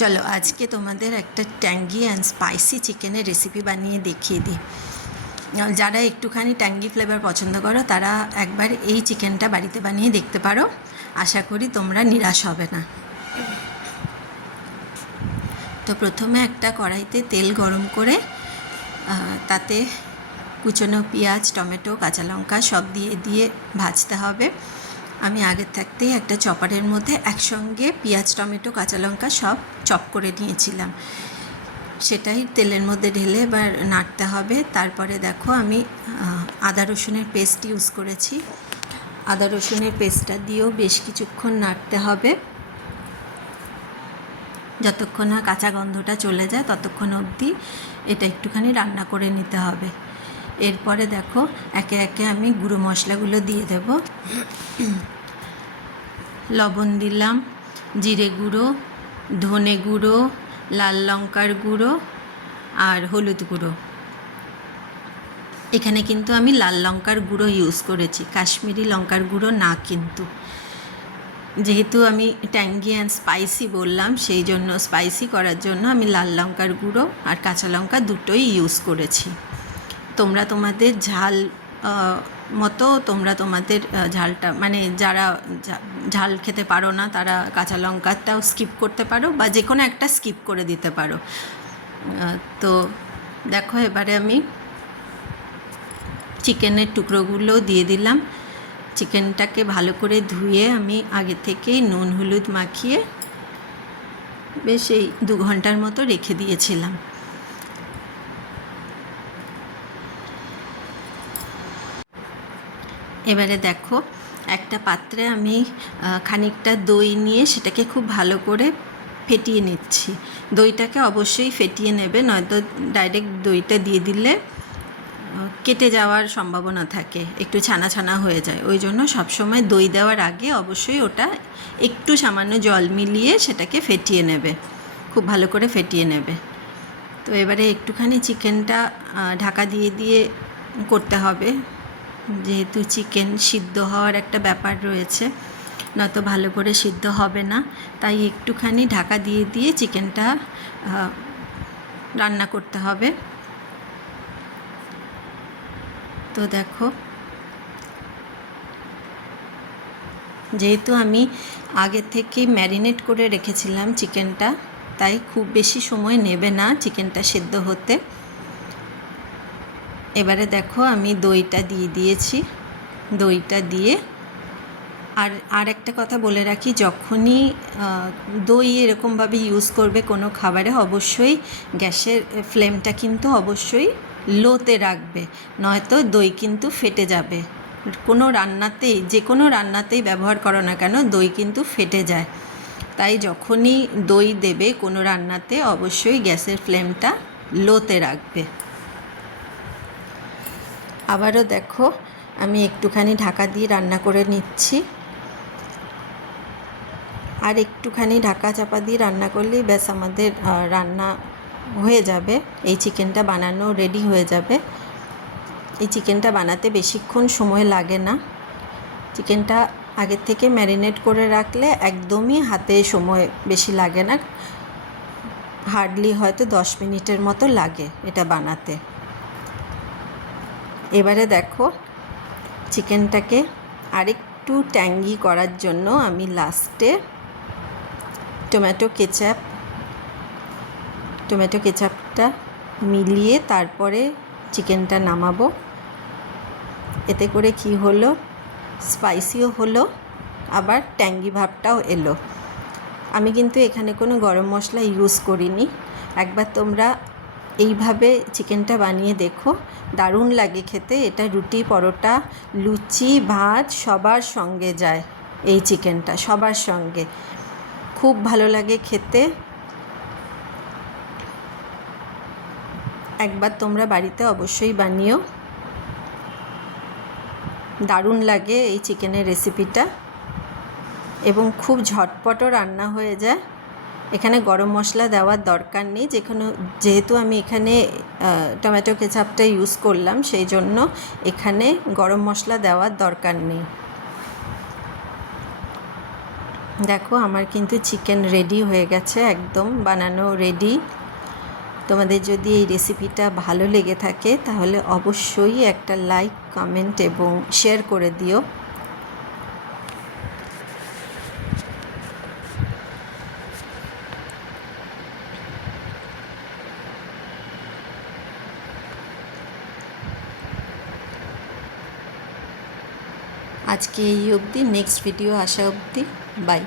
চলো আজকে তোমাদের একটা ট্যাঙ্গি অ্যান্ড স্পাইসি চিকেনের রেসিপি বানিয়ে দেখিয়ে দিই। যারা একটুখানি ট্যাঙ্গি ফ্লেভার পছন্দ করো তারা একবার এই চিকেনটা বাড়িতে বানিয়ে দেখতে পারো। আশা করি তোমরা নিরাশ হবে না। তো প্রথমে একটা কড়াইতে তেল গরম করে তাতে কুচনো পেঁয়াজ, টমেটো, কাঁচা লঙ্কা সব দিয়ে ভাজতে হবে। আমি আগের থাকতেই একটা চপারের মধ্যে একসঙ্গে পেঁয়াজ, টমেটো, কাঁচা লঙ্কা সব চপ করে নিয়েছিলাম। সেটাই তেলের মধ্যে ঢেলে এবার নাড়তে হবে। তারপরে দেখো আমি আদা রসুনের পেস্ট ইউজ করেছি। আদা রসুনের পেস্টটা দিয়েও বেশ কিছুক্ষণ নাড়তে হবে, যতক্ষণ না কাঁচা গন্ধটা চলে যায় ততক্ষণ অবধি এটা একটুখানি রান্না করে নিতে হবে। এরপরে দেখো একে একে আমি গুঁড়ো মশলাগুলো দিয়ে দেব। লবণ দিলাম, জিরে গুঁড়ো, ধনে গুঁড়ো, লাল লঙ্কার গুঁড়ো আর হলুদ গুঁড়ো। এখানে কিন্তু আমি লাল লঙ্কার গুঁড়ো ইউজ করেছি, কাশ্মীরি লঙ্কার গুঁড়ো না। কিন্তু যেহেতু আমি ট্যাঙ্গি অ্যান্ড স্পাইসি বললাম, সেই জন্য স্পাইসি করার জন্য আমি লাল লঙ্কার গুঁড়ো আর কাঁচা লঙ্কা দুটোই ইউজ করেছি। তোমরা তোমাদের ঝাল মতো তোমরা তোমাদের ঝালটা, মানে যারা ঝাল খেতে পারো না তারা কাঁচা লঙ্কাটাও স্কিপ করতে পারো বা যে কোনো একটা স্কিপ করে দিতে পারো। তো দেখো এবারে আমি চিকেনের টুকরোগুলো দিয়ে দিলাম। চিকেনটাকে ভালো করে ধুয়ে আমি আগে থেকেই নুন হলুদ মাখিয়ে বেশ এই 2 ঘন্টার মতো রেখে দিয়েছিলাম। এবারে দেখো একটা পাত্রে আমি খানিকটা দই নিয়ে সেটাকে খুব ভালো করে ফেটিয়ে নিচ্ছি। দইটাকে অবশ্যই ফেটিয়ে নেবে, নয়তো ডাইরেক্ট দইটা দিয়ে দিলে কেটে যাওয়ার সম্ভাবনা থাকে, একটু ছানা ছানা হয়ে যায়। ওই জন্য সবসময় দই দেওয়ার আগে অবশ্যই ওটা একটু সামান্য জল মিলিয়ে সেটাকে ফেটিয়ে নেবে, খুব ভালো করে ফেটিয়ে নেবে। তো এবারে একটুখানি চিকেনটা ঢাকা দিয়ে করতে হবে, যেহেতু চিকেন সিদ্ধ হওয়ার একটা ব্যাপার রয়েছে, নয়তো ভালো করে সিদ্ধ হবে না। তাই একটুখানি ঢাকা দিয়ে চিকেনটা রান্না করতে হবে। তো দেখো যেহেতু আমি আগে থেকে ম্যারিনেট করে রেখেছিলাম চিকেনটা, তাই খুব বেশি সময় নেবে না চিকেনটা সেদ্ধ হতে। এবারে দেখো আমি দইটা দিয়ে দিয়েছি। দইটা দিয়ে আর একটা কথা বলে রাখি, যখনই দই এরকমভাবে ইউজ করবে কোনো খাবারে, অবশ্যই গ্যাসের ফ্লেমটা কিন্তু অবশ্যই লোতে রাখবে, নয়তো দই কিন্তু ফেটে যাবে। কোনো রান্নাতেই, যে কোনো রান্নাতেই ব্যবহার করো না কেন, দই কিন্তু ফেটে যায়। তাই যখনই দই দেবে কোনো রান্নাতে অবশ্যই গ্যাসের ফ্লেমটা লোতে রাখবে। আবারও দেখো আমি একটুখানি ঢাকা দিয়ে রান্না করে নিচ্ছি। আর একটুখানি ঢাকা চাপা দিয়ে রান্না করলেই ব্যাস আমাদের রান্না হয়ে যাবে, এই চিকেনটা বানানো রেডি হয়ে যাবে। এই চিকেনটা বানাতে বেশিক্ষণ সময় লাগে না। চিকেনটা আগের থেকে ম্যারিনেট করে রাখলে একদমই হাতে সময় বেশি লাগে না, হার্ডলি হয়তো 10 মিনিটের মতো লাগে এটা বানাতে। এবারে দেখো চিকেনটাকে আরেকটু ট্যাঙ্গি করার জন্য আমি লাস্টে টমেটো কেচাপটা মিলিয়ে তারপরে চিকেনটা নামাবো। এতে করে কি হলো, স্পাইসিও হলো আবার ট্যাঙ্গি ভাবটাও এলো। আমি কিন্তু এখানে কোনো গরম মশলা ইউজ করিনি। একবার তোমরা এইভাবে চিকেনটা বানিয়ে দেখো, দারুণ লাগে খেতে। এটা রুটি, পরোটা, লুচি, ভাত সবার সঙ্গে যায়। এই চিকেনটা সবার সঙ্গে খুব ভালো লাগে খেতে। একবার তোমরা বাড়িতে অবশ্যই বানিও, দারুণ লাগে এই চিকেনের রেসিপিটা এবং খুব ঝটপটও রান্না হয়ে যায়। এখানে গরম মশলা দেওয়ার দরকার নেই, যেহেতু আমি এখানে টমেটো কেচাপটা ইউজ করলাম, সেই জন্য এখানে গরম মশলা দেওয়ার দরকার নেই। দেখো আমার কিন্তু চিকেন রেডি হয়ে গেছে, একদম বানানো রেডি। তোমাদের যদি এই রেসিপিটা ভালো লেগে থাকে তাহলে অবশ্যই একটা লাইক, কমেন্ট এবং শেয়ার করে দিও। আজকে এই অবধি, নেক্সট ভিডিও আসা অবধি, বাই।